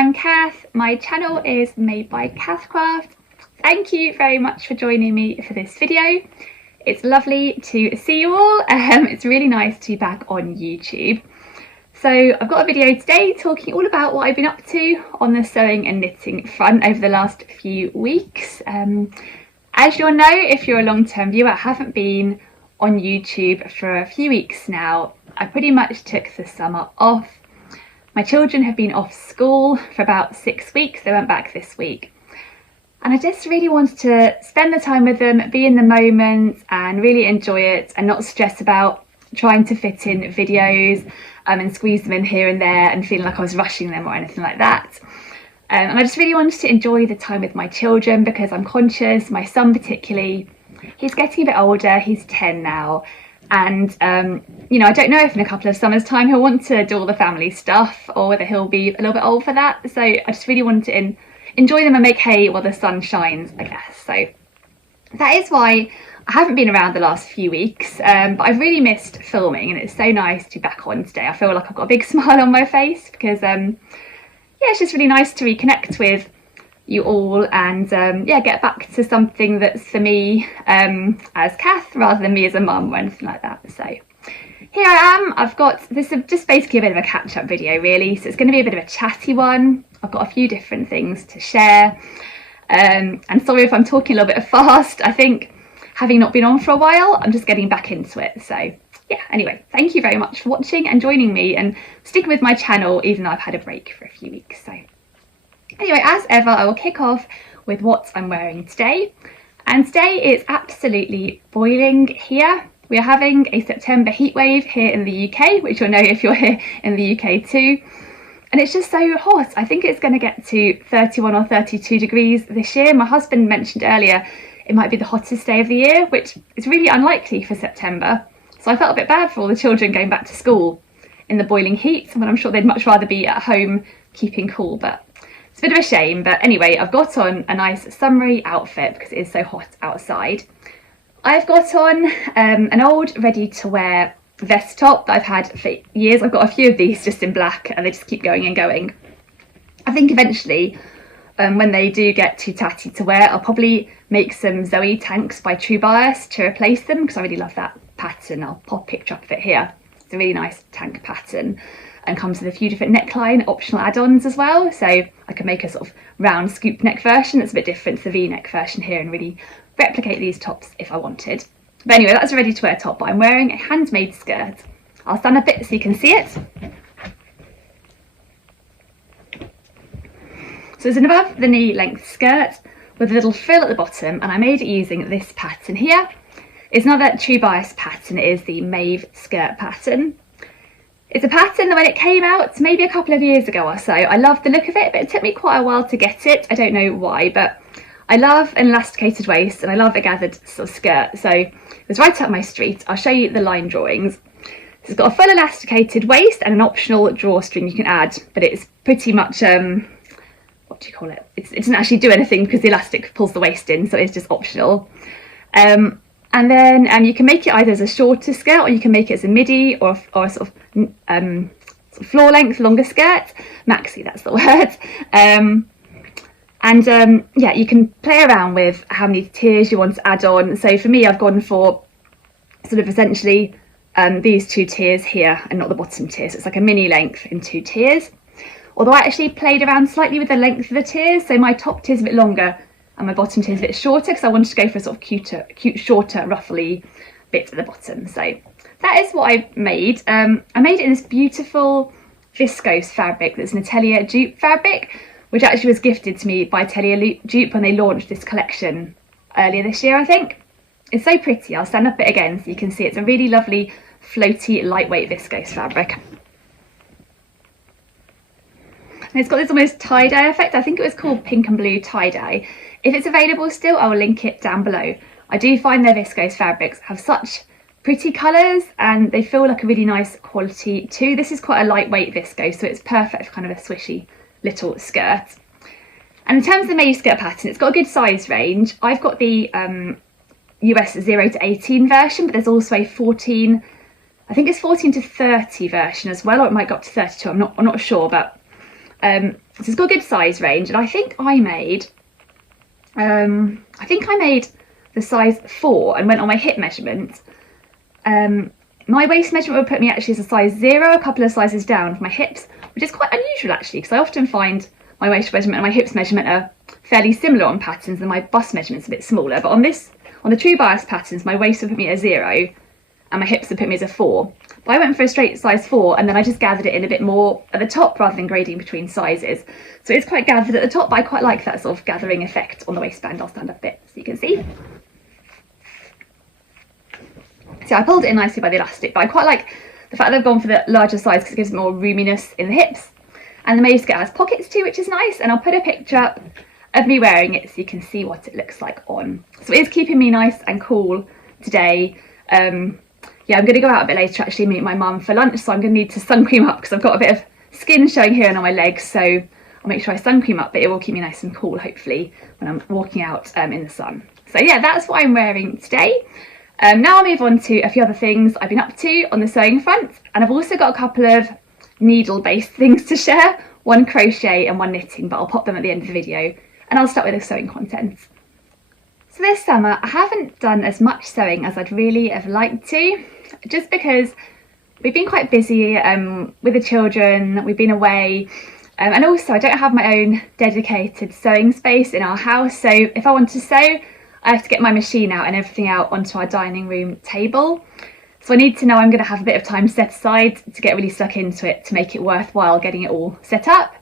I'm Cath. My channel is made by Cath Craft. Thank you very much for joining me for this video. It's lovely to see you all. It's really nice to be back on YouTube. So I've got a video today talking all about what I've been up to on the sewing and knitting front over the last few weeks. As you'll know, if you're a long-term viewer, I haven't been on YouTube for a few weeks now. I pretty much took the summer off. My children have been off school for about 6 weeks. They went back this week. And I just really wanted to spend the time with them, be in the moment and really enjoy it and not stress about trying to fit in videos and squeeze them in here and there and feeling like I was rushing them or anything like that. And I just really wanted to enjoy the time with my children because I'm conscious, my son particularly, he's getting a bit older, he's 10 now. And, you know, I don't know if in a couple of summers time he'll want to do all the family stuff or whether he'll be a little bit old for that. So I just really wanted to enjoy them and make hay while the sun shines, I guess. So that is why I haven't been around the last few weeks, but I've really missed filming and it's so nice to be back on today. I feel like I've got a big smile on my face because, yeah, it's just really nice to reconnect with you all and yeah, get back to something that's for me as Cath rather than me as a mum or anything like that. So here I am. I've got this is just basically a bit of a catch-up video really, so it's going to be a bit of a chatty one. I've got a few different things to share and sorry if I'm talking a little bit fast. I think having not been on for a while, I'm just getting back into it. So yeah, anyway, thank you very much for watching and joining me and sticking with my channel even though I've had a break for a few weeks. So anyway, as ever, I will kick off with what I'm wearing today. And today is absolutely boiling here. We are having a September heatwave here in the UK, which you'll know if you're here in the UK too. And it's just so hot. I think it's going to get to 31 or 32 degrees this year. My husband mentioned earlier it might be the hottest day of the year, which is really unlikely for September. So I felt a bit bad for all the children going back to school in the boiling heat, when I'm sure they'd much rather be at home keeping cool. But it's a bit of a shame, but anyway, I've got on a nice summery outfit because it is so hot outside. I've got on an old ready-to-wear vest top that I've had for years. I've got a few of these just in black and they just keep going and going. I think eventually, when they do get too tatty to wear, I'll probably make some Zoe tanks by True Bias to replace them because I really love that pattern. I'll pop a picture up of it here. It's a really nice tank pattern. And comes with a few different neckline optional add-ons as well, so I can make a sort of round scoop neck version that's a bit different to the V-neck version here and really replicate these tops if I wanted. But anyway, that's a ready to wear top, but I'm wearing a handmade skirt. I'll stand up a bit so you can see it. So it's an above the knee length skirt with a little frill at the bottom, and I made it using this pattern here. It's another True Bias pattern. It is the Mave skirt pattern. It's a pattern that when it came out maybe a couple of years ago or so, I loved the look of it, but it took me quite a while to get it. I don't know why, but I love an elasticated waist and I love a gathered sort of skirt. So it was right up my street. I'll show you the line drawings. It's got a full elasticated waist and an optional drawstring you can add, but it's pretty much, what do you call it? It doesn't actually do anything because the elastic pulls the waist in, so it's just optional. And then you can make it either as a shorter skirt or you can make it as a midi or a sort of floor length longer skirt. Maxi, that's the word. Yeah, you can play around with how many tiers you want to add on. So for me, I've gone for sort of essentially these 2 tiers here and not the bottom tier. So it's like a mini length in 2 tiers. Although I actually played around slightly with the length of the tiers. So my top tier is a bit longer and my bottom tier is a bit shorter because I wanted to go for a sort of cute, shorter, ruffly bit at the bottom. So that is what I've made. I made it in this beautiful viscose fabric that's an Atelier Jupe fabric, which actually was gifted to me by Atelier Jupe when they launched this collection earlier this year, I think. It's so pretty. I'll stand up it again so you can see it's a really lovely, floaty, lightweight viscose fabric. And it's got this almost tie-dye effect. I think it was called pink and blue tie-dye. If it's available still, I will link it down below. I do find their viscose fabrics have such pretty colours and they feel like a really nice quality too. This is quite a lightweight viscose, so it's perfect for kind of a swishy little skirt. And in terms of the Mave skirt pattern, it's got a good size range. I've got the US 0 to 18 version, but there's also a 14, I think it's 14 to 30 version as well, or it might go up to 32, I'm not sure, but So it's got a good size range, and I think I made the size 4 and went on my hip measurement. My waist measurement would put me actually as a size 0, a couple of sizes down for my hips, which is quite unusual actually, because I often find my waist measurement and my hips measurement are fairly similar on patterns, and my bust measurement's a bit smaller. But on the true bias patterns, my waist would put me at a 0 and my hips would put me as a 4. But I went for a straight size 4, and then I just gathered it in a bit more at the top rather than grading between sizes. So it's quite gathered at the top, but I quite like that sort of gathering effect on the waistband. I'll stand up a bit so you can see. So I pulled it in nicely by the elastic, but I quite like the fact that I've gone for the larger size because it gives more roominess in the hips. And the Mave skirt has pockets too, which is nice, and I'll put a picture up of me wearing it so you can see what it looks like on. So it is keeping me nice and cool today. Yeah, I'm going to go out a bit later actually meet my mum for lunch, so I'm going to need to sun cream up because I've got a bit of skin showing here and on my legs, so I'll make sure I sun cream up, but it will keep me nice and cool hopefully when I'm walking out in the sun. So yeah, that's what I'm wearing today. Now I'll move on to a few other things I've been up to on the sewing front, and I've also got a couple of needle based things to share, one crochet and one knitting, but I'll pop them at the end of the video, and I'll start with the sewing content. So this summer I haven't done as much sewing as I'd really have liked to, just because we've been quite busy with the children, we've been away, and also I don't have my own dedicated sewing space in our house, so if I want to sew I have to get my machine out and everything out onto our dining room table. So I need to know I'm going to have a bit of time set aside to get really stuck into it to make it worthwhile getting it all set up.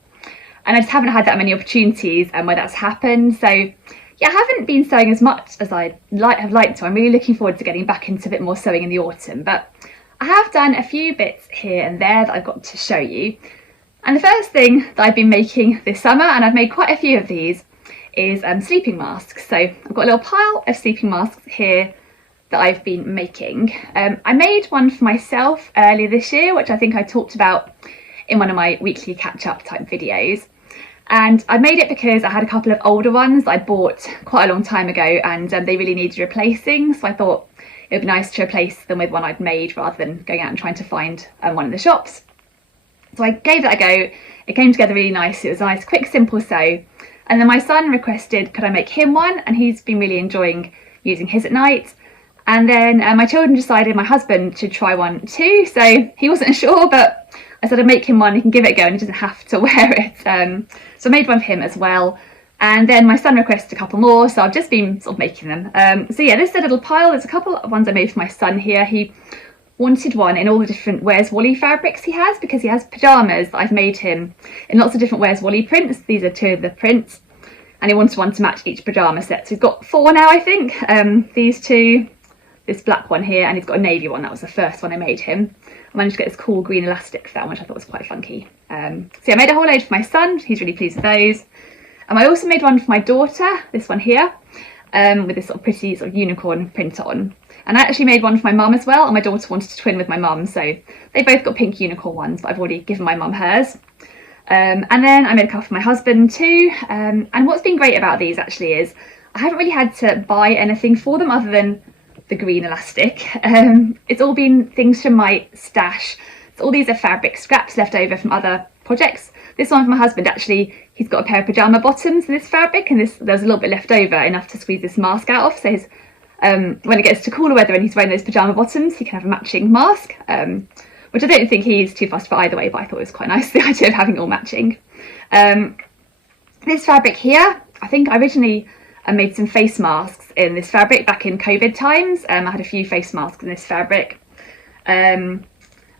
And I just haven't had that many opportunities where that's happened. So yeah, I haven't been sewing as much as I'd have liked to. I'm really looking forward to getting back into a bit more sewing in the autumn. But I have done a few bits here and there that I've got to show you. And the first thing that I've been making this summer, and I've made quite a few of these, is sleeping masks. So I've got a little pile of sleeping masks here that I've been making. I made one for myself earlier this year, which I think I talked about in one of my weekly catch-up type videos. And I made it because I had a couple of older ones that I bought quite a long time ago, and they really needed replacing. So I thought it would be nice to replace them with one I'd made rather than going out and trying to find one in the shops. So I gave that a go. It came together really nice. It was a nice, quick, simple sew. And then my son requested could I make him one, and he's been really enjoying using his at night. And then my children decided my husband should try one too, so he wasn't sure, but I said I'd make him one, he can give it a go and he doesn't have to wear it. So I made one for him as well. And then my son requested a couple more, so I've just been sort of making them. So yeah, this is a little pile. There's a couple of ones I made for my son here. He wanted one in all the different Where's Wally fabrics he has, because he has pyjamas that I've made him in lots of different Where's Wally prints. These are 2 of the prints, and he wanted one to match each pyjama set. So he's got 4 now, I think. These 2, this black one here, and he's got a navy one. That was the first one I made him. I managed to get this cool green elastic for that one, which I thought was quite funky. So yeah, I made a whole load for my son. He's really pleased with those. I also made one for my daughter, this one here, with this sort of pretty sort of unicorn print on. And I actually made one for my mum as well, and my daughter wanted to twin with my mum, so they both got pink unicorn ones, but I've already given my mum hers. And then I made a couple for my husband too. And what's been great about these actually is I haven't really had to buy anything for them other than the green elastic. It's all been things from my stash. So all these are fabric scraps left over from other projects. This one for my husband, actually, he's got a pair of pyjama bottoms in this fabric, and there's a little bit left over, enough to squeeze this mask out of. So his, when it gets to cooler weather and he's wearing those pyjama bottoms, he can have a matching mask, which I don't think he's too fussed for either way, but I thought it was quite nice, the idea of having it all matching. This fabric here, I think I originally made some face masks in this fabric back in COVID times. I had a few face masks in this fabric.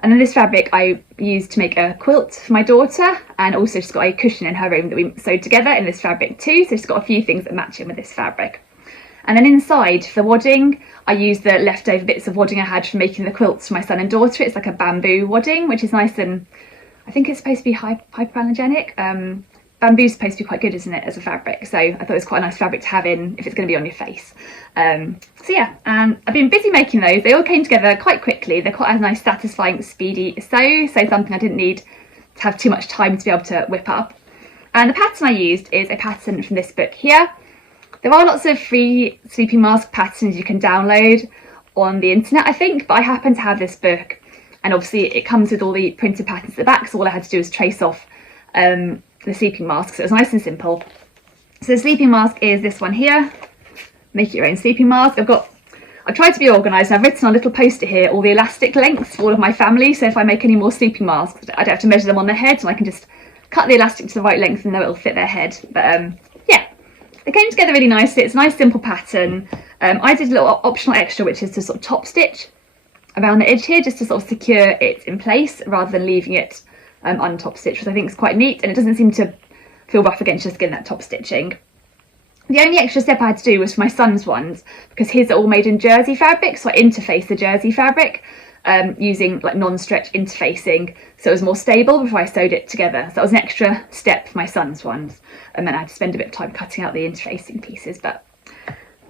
And then this fabric I used to make a quilt for my daughter, and also she's got a cushion in her room that we sewed together in this fabric too, so she's got a few things that match in with this fabric. And then inside for the wadding, I used the leftover bits of wadding I had from making the quilts for my son and daughter. It's like a bamboo wadding, which is nice, and I think it's supposed to be hypoallergenic. Bamboo's supposed to be quite good, isn't it, as a fabric? So I thought it was quite a nice fabric to have in if it's going to be on your face. So yeah, and I've been busy making those. They all came together quite quickly. They're quite a nice, satisfying, speedy sew, so something I didn't need to have too much time to be able to whip up. And the pattern I used is a pattern from this book here. There are lots of free sleeping mask patterns you can download on the internet, I think, but I happen to have this book, and obviously it comes with all the printed patterns at the back, so all I had to do was trace off the sleeping mask, so it was nice and simple. So the sleeping mask is this one here. Make your own sleeping mask. I've tried to be organised, and I've written on a little poster here all the elastic lengths for all of my family, so if I make any more sleeping masks I don't have to measure them on their head, and I can just cut the elastic to the right length and know it'll fit their head. But yeah, they came together really nicely. It's a nice simple pattern. I did a little optional extra, which is to sort of top stitch around the edge here, just to sort of secure it in place rather than leaving it untop stitched, which I think is quite neat, and it doesn't seem to feel rough against your skin, that top stitching. The only extra step I had to do was for my son's ones, because his are all made in jersey fabric, so I interfaced the jersey fabric using like non-stretch interfacing, so it was more stable before I sewed it together. So that was an extra step for my son's ones, and then I had to spend a bit of time cutting out the interfacing pieces. But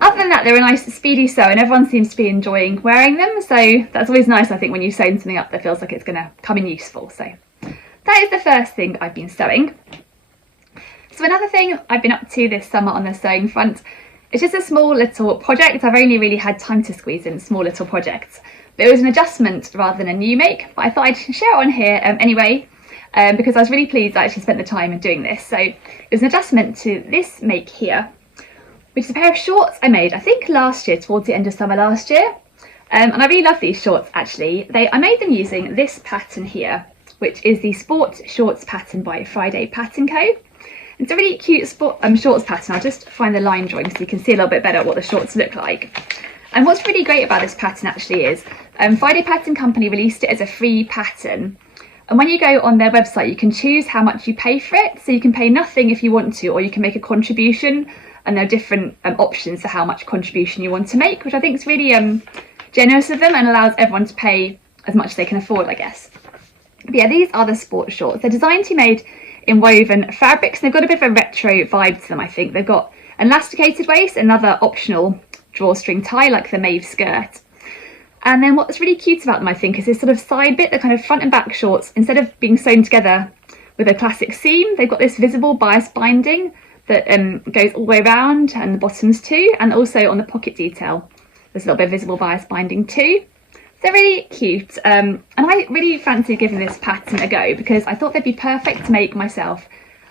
other than that, they're a nice speedy sew, and everyone seems to be enjoying wearing them, so that's always nice, I think, when you've sewn something up that feels like it's going to come in useful. So that is the first thing I've been sewing. So another thing I've been up to this summer on the sewing front is just a small little project. I've only really had time to squeeze in small little projects, but it was an adjustment rather than a new make, but I thought I'd share it on here anyway, because I was really pleased I actually spent the time in doing this. So it was an adjustment to this make here, which is a pair of shorts I made, I think last year, towards the end of summer last year, and I really love these shorts actually. I made them using this pattern here, which is the Sport Shorts pattern by Friday Pattern Co. It's a really cute shorts pattern. I'll just find the line drawing so you can see a little bit better what the shorts look like. And what's really great about this pattern actually is Friday Pattern Company released it as a free pattern, and when you go on their website you can choose how much you pay for it. So you can pay nothing if you want to, or you can make a contribution, and there are different options for how much contribution you want to make, which I think is really generous of them and allows everyone to pay as much as they can afford, I guess. But yeah, these are the sport shorts. They're designed to be made in woven fabrics, and they've got a bit of a retro vibe to them, I think. They've got an elasticated waist, another optional drawstring tie like the Mave skirt. And then what's really cute about them, I think, is this sort of side bit, the kind of front and back shorts, instead of being sewn together with a classic seam, they've got this visible bias binding that goes all the way around, and the bottoms too, and also on the pocket detail there's a little bit of visible bias binding too. They're really cute, and I really fancied giving this pattern a go because I thought they'd be perfect to make myself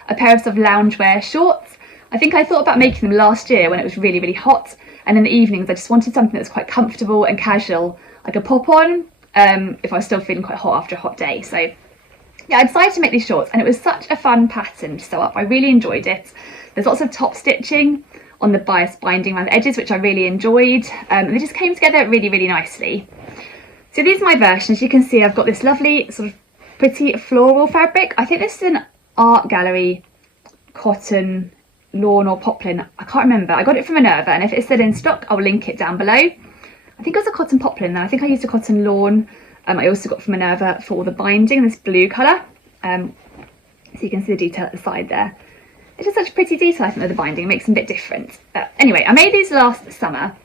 a pair of sort of loungewear shorts. I think I thought about making them last year when it was really, really hot, and in the evenings I just wanted something that's quite comfortable and casual I could pop on if I was still feeling quite hot after a hot day. So yeah, I decided to make these shorts, and it was such a fun pattern to sew up. I really enjoyed it. There's lots of top stitching on the bias binding around the edges, which I really enjoyed, and they just came together really, really nicely. So these are my versions. You can see I've got this lovely sort of pretty floral fabric. I think this is an Art Gallery cotton lawn or poplin. I can't remember. I got it from Minerva, and if it's still in stock I'll link it down below. I think it was a cotton poplin then. I think I used a cotton lawn. I also got from Minerva for all the binding, this blue colour. So you can see the detail at the side there. It's just such a pretty detail, I think, with the binding. It makes them a bit different. Anyway, I made these last summer,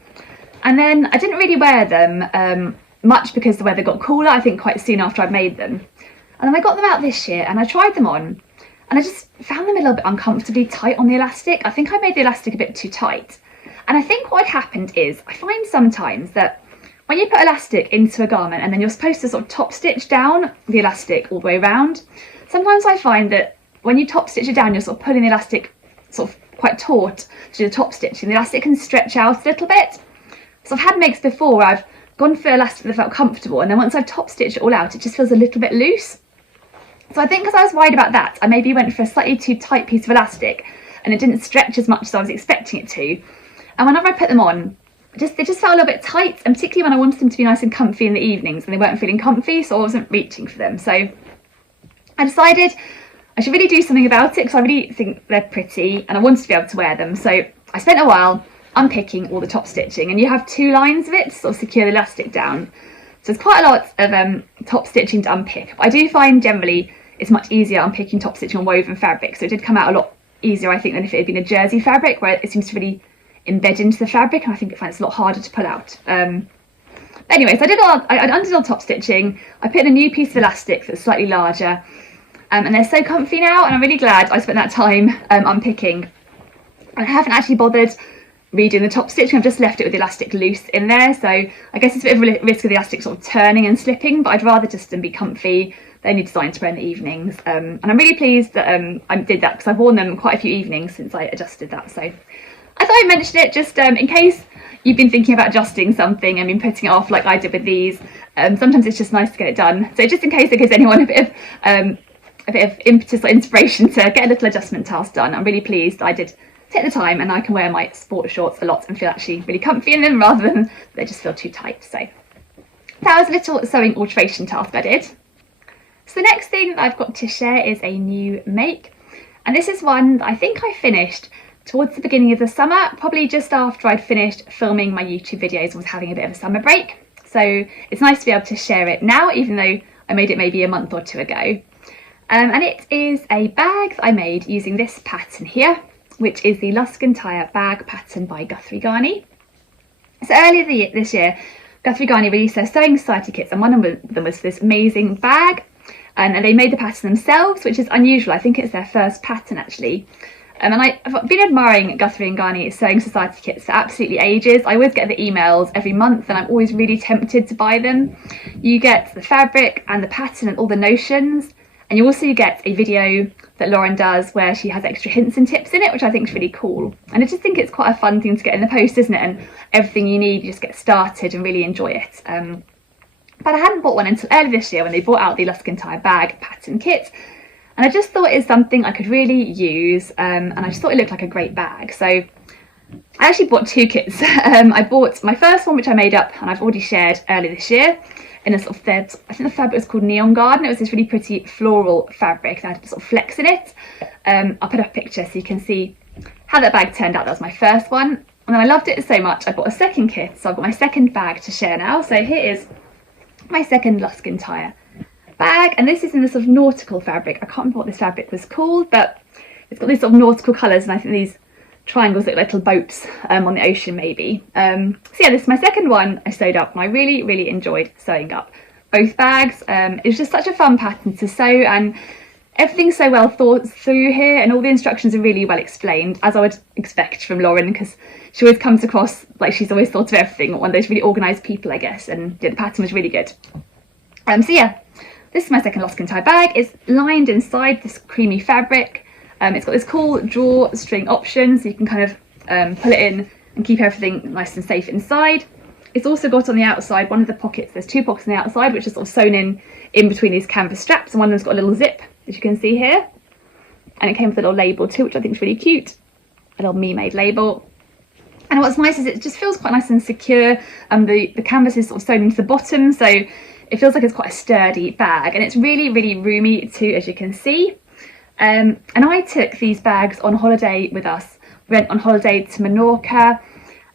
and then I didn't really wear them much because the weather got cooler, I think quite soon after I'd made them. And then I got them out this year and I tried them on, and I just found them a little bit uncomfortably tight on the elastic. I think I made the elastic a bit too tight. And I think what had happened is, I find sometimes that when you put elastic into a garment and then you're supposed to sort of top stitch down the elastic all the way around, sometimes I find that when you top stitch it down, you're sort of pulling the elastic sort of quite taut to do the top stitching. The elastic can stretch out a little bit. So I've had makes before where I've gone for elastic that felt comfortable, and then once I've top stitched it all out, it just feels a little bit loose. So I think because I was worried about that, I maybe went for a slightly too tight piece of elastic, and it didn't stretch as much as I was expecting it to. And whenever I put them on, they just felt a little bit tight, and particularly when I wanted them to be nice and comfy in the evenings, and they weren't feeling comfy, so I wasn't reaching for them. So I decided I should really do something about it because I really think they're pretty and I wanted to be able to wear them. So I spent a while unpicking all the top stitching, and you have two lines of it to sort of secure the elastic down. So there's quite a lot of top stitching to unpick. But I do find generally it's much easier unpicking top stitching on woven fabric. So it did come out a lot easier, I think, than if it had been a jersey fabric, where it seems to really embed into the fabric, and I think it's a lot harder to pull out. Anyway, so I undid all top stitching. I put in a new piece of elastic that's slightly larger, and they're so comfy now, and I'm really glad I spent that time unpicking. And I haven't actually bothered redoing the top stitching. I've just left it with the elastic loose in there, so I guess it's a bit of a risk of the elastic sort of turning and slipping, but I'd rather just them be comfy. They're only designed to wear in the evenings, and I'm really pleased that I did that, because I've worn them quite a few evenings since I adjusted that. So I thought I'd mention it just in case you've been thinking about adjusting something and been putting it off like I did with these. Sometimes it's just nice to get it done. So just in case it gives anyone a bit of impetus or inspiration to get a little adjustment task done, I'm really pleased I did take the time, and I can wear my sport shorts a lot and feel actually really comfy in them rather than they just feel too tight. So that was a little sewing alteration task I did. So the next thing that I've got to share is a new make, and this is one that I think I finished towards the beginning of the summer, probably just after I'd finished filming my YouTube videos and was having a bit of a summer break. So it's nice to be able to share it now, even though I made it maybe a month or two ago. And it is a bag that I made using this pattern here, which is the Luskin Tire bag pattern by Guthrie Ghani. So earlier this year, Guthrie Ghani released their Sewing Society kits, and one of them was this amazing bag, and they made the pattern themselves, which is unusual. I think it's their first pattern actually. And I've been admiring Guthrie and Ghani's Sewing Society kits for absolutely ages. I always get the emails every month and I'm always really tempted to buy them. You get the fabric and the pattern and all the notions, and you also get a video that Lauren does where she has extra hints and tips in it, which I think is really cool. And I just think it's quite a fun thing to get in the post, isn't it? And everything you need, you just get started and really enjoy it. But I hadn't bought one until early this year when they brought out the Luskin Tire bag pattern kit. And I just thought it's something I could really use, and I just thought it looked like a great bag. So I actually bought two kits. I bought my first one, which I made up and I've already shared earlier this year, in a sort of I think the fabric was called Neon Garden. It was this really pretty floral fabric that had sort of flecks in it. I'll put up a picture so you can see how that bag turned out. That was my first one, and then I loved it so much I bought a second kit. So I've got my second bag to share now. So here is my second Luskin Tire bag, and this is in the sort of nautical fabric. I can't remember what this fabric was called, but it's got these sort of nautical colours, and I think these triangles look like little boats on the ocean maybe. So yeah, this is my second one I sewed up, and I really enjoyed sewing up both bags. It was just such a fun pattern to sew, and everything's so well thought through here, and all the instructions are really well explained, as I would expect from Lauren, because she always comes across like she's always thought of everything, one of those really organised people I guess, and yeah, the pattern was really good. So yeah, this is my second Luskin Tire bag. It's lined inside this creamy fabric. It's got this cool drawstring option, so you can kind of pull it in and keep everything nice and safe inside. It's also got on the outside one of the pockets. There's two pockets on the outside, which are sort of sewn in between these canvas straps, and one of them's got a little zip, as you can see here. And it came with a little label too, which I think is really cute. A little me-made label. And what's nice is it just feels quite nice and secure, and the canvas is sort of sewn into the bottom, so it feels like it's quite a sturdy bag, and it's really roomy too, as you can see. And I took these bags on holiday with us. We went on holiday to Menorca,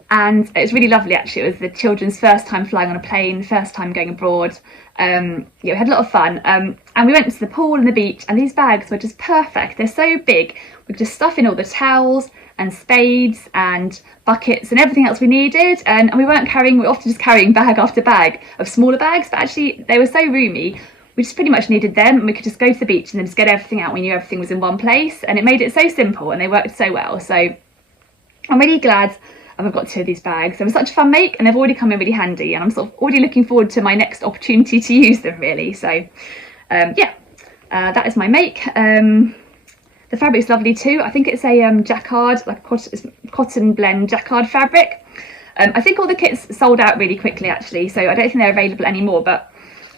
and it was really lovely actually. It was the children's first time flying on a plane, first time going abroad. Yeah, we had a lot of fun, and we went to the pool and the beach, and these bags were just perfect. They're so big, we could just stuff in all the towels and spades and buckets and everything else we needed, and we were often just carrying bag after bag of smaller bags, but actually they were so roomy, we just pretty much needed them, and we could just go to the beach and then just get everything out. We knew everything was in one place, and it made it so simple, and they worked so well. So I'm really glad I've got two of these bags. They were such a fun make, and they've already come in really handy, and I'm sort of already looking forward to my next opportunity to use them really. So yeah, that is my make. The fabric's lovely too. I think it's a jacquard, like a cotton blend jacquard fabric. I think all the kits sold out really quickly actually, so I don't think they're available anymore, but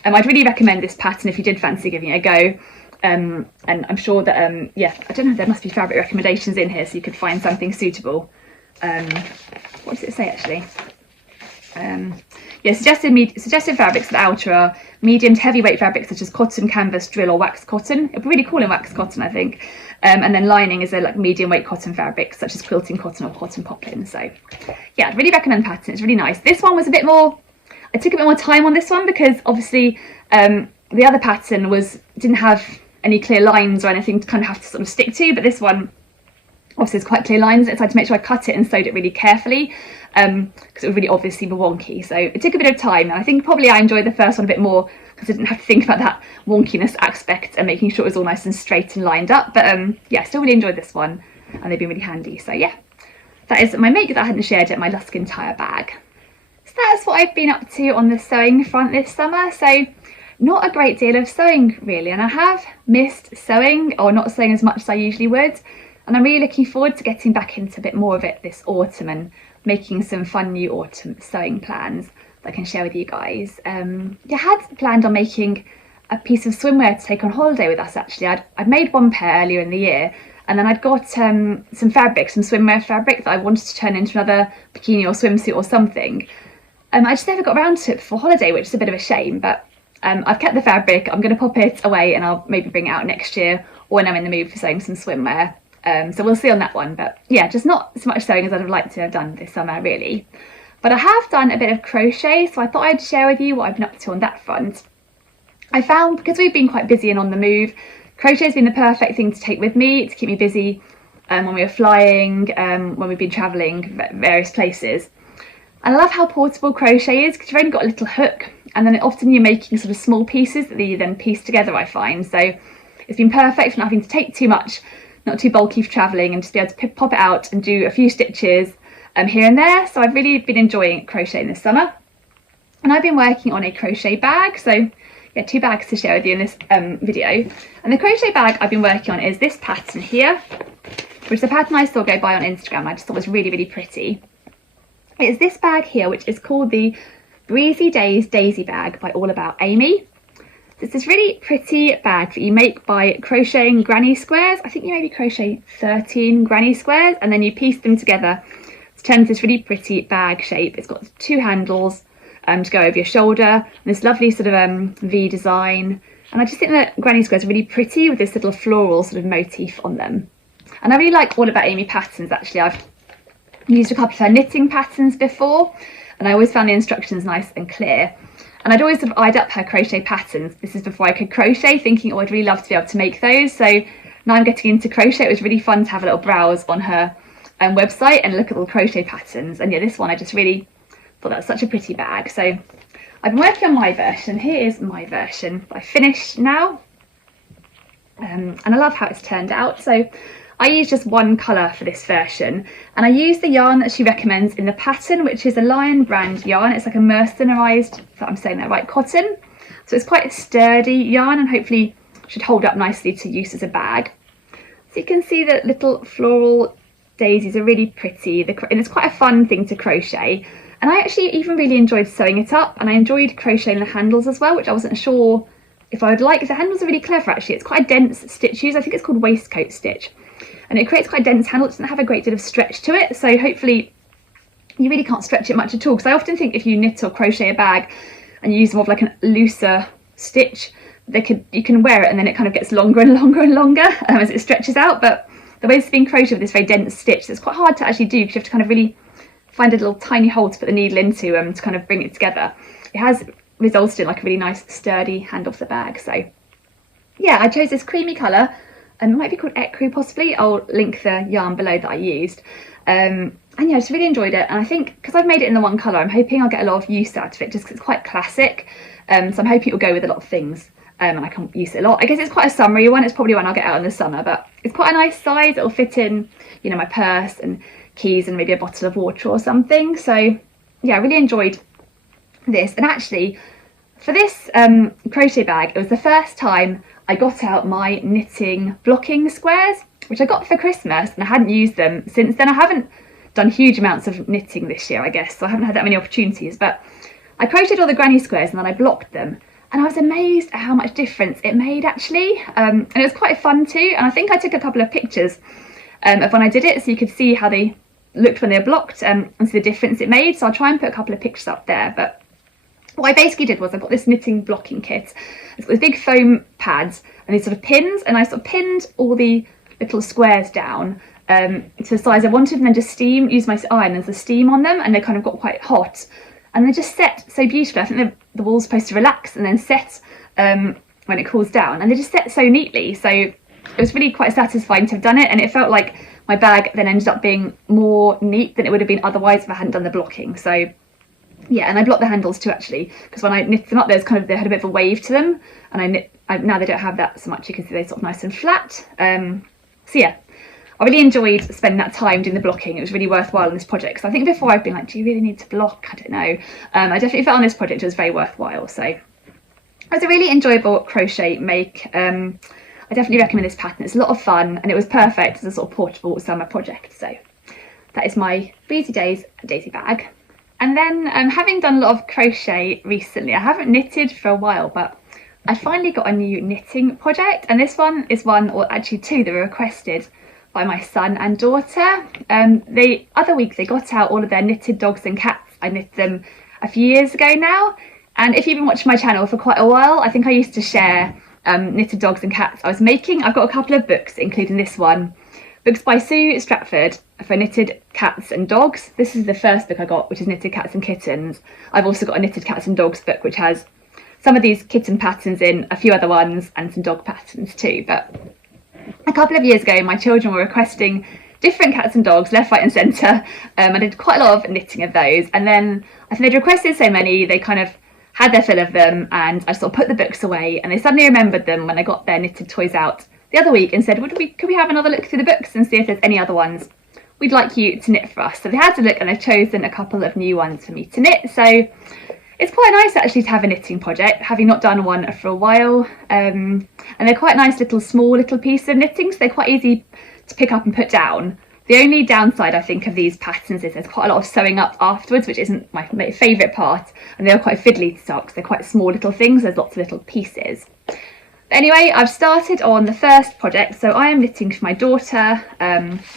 I'd really recommend this pattern if you did fancy giving it a go. And I'm sure that, yeah, I don't know, there must be fabric recommendations in here so you could find something suitable. What does it say actually? Yeah, suggested fabrics at the outer are medium to heavyweight fabrics such as cotton, canvas, drill or wax cotton. It'd be really cool in wax cotton, I think. And then lining is a like medium weight cotton fabric such as quilting cotton or cotton poplin. So yeah, I'd really recommend the pattern. It's really nice. This one was a bit more, I took a bit more time on this one because obviously the other pattern didn't have any clear lines or anything to kind of have to sort of stick to, but this one obviously there's quite clear lines, so I had to make sure I cut it and sewed it really carefully because it would really obviously be wonky. So it took a bit of time, and I think probably I enjoyed the first one a bit more because I didn't have to think about that wonkiness aspect and making sure it was all nice and straight and lined up. But yeah, I still really enjoyed this one, and they've been really handy. So yeah, that is my make that I hadn't shared yet, my Luskin tire bag. So that's what I've been up to on the sewing front this summer. So not a great deal of sewing really, and I have missed sewing, or not sewing as much as I usually would, and I'm really looking forward to getting back into a bit more of it this autumn and making some fun new autumn sewing plans that I can share with you guys. I had planned on making a piece of swimwear to take on holiday with us actually. I'd made one pair earlier in the year, and then I'd got some fabric, some swimwear fabric that I wanted to turn into another bikini or swimsuit or something. I just never got around to it before holiday, which is a bit of a shame, but I've kept the fabric. I'm going to pop it away and I'll maybe bring it out next year, or when I'm in the mood for sewing some swimwear. So we'll see on that one, but yeah, just not so much sewing as I'd have liked to have done this summer really. But I have done a bit of crochet, so I thought I'd share with you what I've been up to on that front. I found, because we've been quite busy and on the move, crochet has been the perfect thing to take with me to keep me busy when we were flying, when we've been travelling various places. And I love how portable crochet is, because you've only got a little hook, and then often you're making sort of small pieces that you then piece together, I find. So it's been perfect for not having to take too much, not too bulky for travelling, and just be able to pop it out and do a few stitches here and there. So I've really been enjoying crocheting this summer. And I've been working on a crochet bag, so yeah, 2 bags to share with you in this video. And the crochet bag I've been working on is this pattern here, which is a pattern I saw go by on Instagram. I just thought was really, really pretty. It's this bag here, which is called the Breezy Days Daisy Bag by All About Amy. It's this really pretty bag that you make by crocheting granny squares. I think you maybe crochet 13 granny squares, and then you piece them together to turn into this really pretty bag shape. It's got 2 handles to go over your shoulder, and this lovely sort of V design. And I just think that granny squares are really pretty with this little floral sort of motif on them. And I really like All About Amy patterns actually. I've used a couple of her knitting patterns before, and I always found the instructions nice and clear. And I'd always sort of eyed up her crochet patterns. This is before I could crochet, thinking, oh, I'd really love to be able to make those. So now I'm getting into crochet. It was really fun to have a little browse on her website and look at all the crochet patterns. And yeah, this one I just really thought that was such a pretty bag. So I've been working on my version. Here is my version. I finished now, and I love how it's turned out. So I used just one colour for this version, and I used the yarn that she recommends in the pattern, which is a Lion brand yarn. It's like a mercerized, if I'm saying that right, cotton. So it's quite a sturdy yarn and hopefully should hold up nicely to use as a bag. So you can see that little floral daisies are really pretty, and it's quite a fun thing to crochet. And I actually even really enjoyed sewing it up, and I enjoyed crocheting the handles as well, which I wasn't sure if I would like. The handles are really clever actually. It's quite a dense stitch use. I think it's called waistcoat stitch. And it creates quite a dense handle. It doesn't have a great deal of stretch to it, so hopefully you really can't stretch it much at all, because I often think if you knit or crochet a bag and you use more of like a looser stitch, you can wear it and then it kind of gets longer and longer and longer as it stretches out. But the way it's being crocheted with this very dense stitch, it's quite hard to actually do, because you have to kind of really find a little tiny hole to put the needle into to kind of bring it together. It has resulted in like a really nice sturdy handle for the bag. So yeah, I chose this creamy colour. It might be called Ecru possibly. I'll link the yarn below that I used. And yeah, I just really enjoyed it. And I think because I've made it in the one colour, I'm hoping I'll get a lot of use out of it, just because it's quite classic. So I'm hoping it will go with a lot of things, and I can use it a lot. I guess it's quite a summery one. It's probably one I'll get out in the summer, but it's quite a nice size. It'll fit in, you know, my purse and keys and maybe a bottle of water or something. So yeah, I really enjoyed this. And actually, for this crochet bag, it was the first time I got out my knitting blocking squares, which I got for Christmas, and I hadn't used them since then. I haven't done huge amounts of knitting this year, I guess, so I haven't had that many opportunities, but I crocheted all the granny squares and then I blocked them, and I was amazed at how much difference it made actually. And it was quite fun too, and I think I took a couple of pictures of when I did it, so you could see how they looked when they were blocked and see the difference it made. So I'll try and put a couple of pictures up there. But what I basically did was I got this knitting blocking kit. It's got these big foam pads and these sort of pins, and I sort of pinned all the little squares down to the size I wanted, and then just use my iron as a steam on them, and they kind of got quite hot, and they just set so beautifully. I think the wool's supposed to relax and then set when it cools down, and they just set so neatly. So it was really quite satisfying to have done it, and it felt like my bag then ended up being more neat than it would have been otherwise if I hadn't done the blocking. So yeah, and I blocked the handles too actually, because when I knit them up, they had a bit of a wave to them, and now they don't have that so much. You can see they're sort of nice and flat. So yeah, I really enjoyed spending that time doing the blocking. It was really worthwhile on this project, because I think before I've been like, do you really need to block? I don't know. I definitely felt on this project it was very worthwhile. So it was a really enjoyable crochet make. I definitely recommend this pattern. It's a lot of fun, and it was perfect as a sort of portable summer project. So that is my Breezy Days Daisy bag. And then having done a lot of crochet recently, I haven't knitted for a while, but I finally got a new knitting project, and this one is one, or actually two, that were requested by my son and daughter. The other week they got out all of their knitted dogs and cats. I knit them a few years ago now, and if you've been watching my channel for quite a while, I think I used to share knitted dogs and cats I was making. I've got a couple of books, including this one, books by Sue Stratford for knitted cats and dogs. This is the first book I got, which is knitted cats and kittens. I've also got a knitted cats and dogs book, which has some of these kitten patterns in, a few other ones, and some dog patterns too. But a couple of years ago, my children were requesting different cats and dogs left, right and centre. I did quite a lot of knitting of those, and then I think they'd requested so many, they kind of had their fill of them, and I sort of put the books away, and they suddenly remembered them when I got their knitted toys out the other week and said, could we have another look through the books and see if there's any other ones we'd like you to knit for us? So they had to look, and they've chosen a couple of new ones for me to knit. So it's quite nice actually to have a knitting project, having not done one for a while. And they're quite nice small little pieces of knitting, so they're quite easy to pick up and put down. The only downside I think of these patterns is there's quite a lot of sewing up afterwards, which isn't my favourite part, and they're quite fiddly to sew because they're quite small little things, there's lots of little pieces. But anyway, I've started on the first project, so I am knitting for my daughter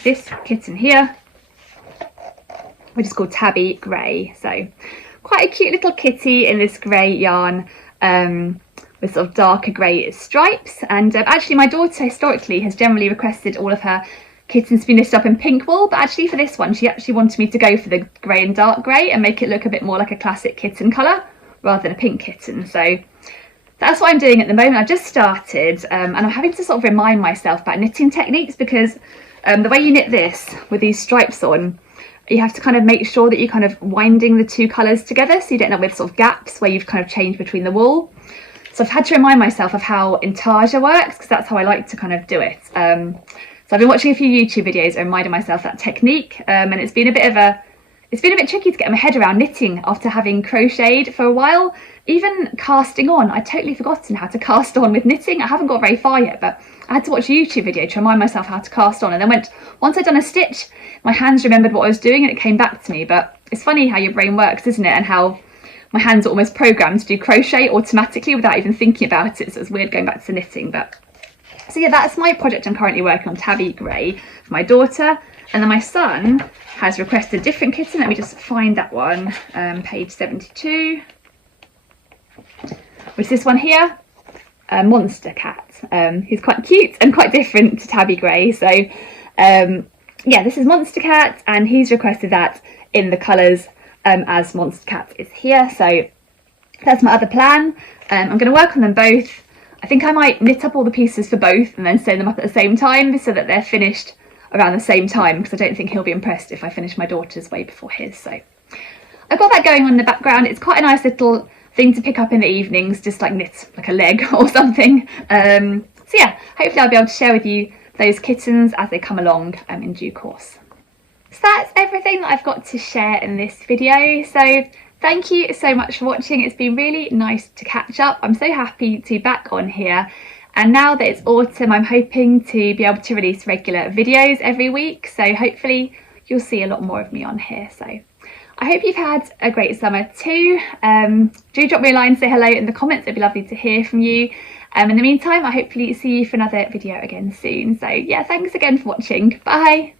this kitten here, which is called Tabby Grey. So quite a cute little kitty in this grey yarn with sort of darker grey stripes. And actually my daughter historically has generally requested all of her kittens to be knitted up in pink wool, but actually for this one she actually wanted me to go for the grey and dark grey and make it look a bit more like a classic kitten colour rather than a pink kitten. So that's what I'm doing at the moment. I've just started and I'm having to sort of remind myself about knitting techniques, because the way you knit this with these stripes on, you have to kind of make sure that you're kind of winding the two colours together so you don't end up with sort of gaps where you've kind of changed between the wool. So I've had to remind myself of how intarsia works, because that's how I like to kind of do it. So I've been watching a few YouTube videos and reminding myself that technique, and it's been a bit tricky to get my head around knitting after having crocheted for a while. Even casting on, I'd totally forgotten how to cast on with knitting. I haven't got very far yet, but I had to watch a YouTube video to remind myself how to cast on, and then once I'd done a stitch, my hands remembered what I was doing and it came back to me. But it's funny how your brain works, isn't it, and how my hands are almost programmed to do crochet automatically without even thinking about it. So it's weird going back to knitting. But so yeah, that's my project I'm currently working on, Tabby Grey, for my daughter. And then my son has requested a different kitten. Let me just find that one, page 72, which is this one here, Monster Cat. He's quite cute and quite different to Tabby Grey. So yeah, this is Monster Cat, and he's requested that in the colours as Monster Cat is here. So that's my other plan. I'm going to work on them both. I think I might knit up all the pieces for both and then sew them up at the same time so that they're finished around the same time, because I don't think he'll be impressed if I finish my daughter's way before his. So I've got that going on in the background. It's quite a nice little thing to pick up in the evenings, just like knit like a leg or something. So yeah, hopefully I'll be able to share with you those kittens as they come along in due course. So that's everything that I've got to share in this video. So thank you so much for watching. It's been really nice to catch up. I'm so happy to be back on here. And now that it's autumn, I'm hoping to be able to release regular videos every week. So hopefully you'll see a lot more of me on here. So I hope you've had a great summer too. Do drop me a line, say hello in the comments. It'd be lovely to hear from you. In the meantime, I hopefully see you for another video again soon. So yeah, thanks again for watching. Bye.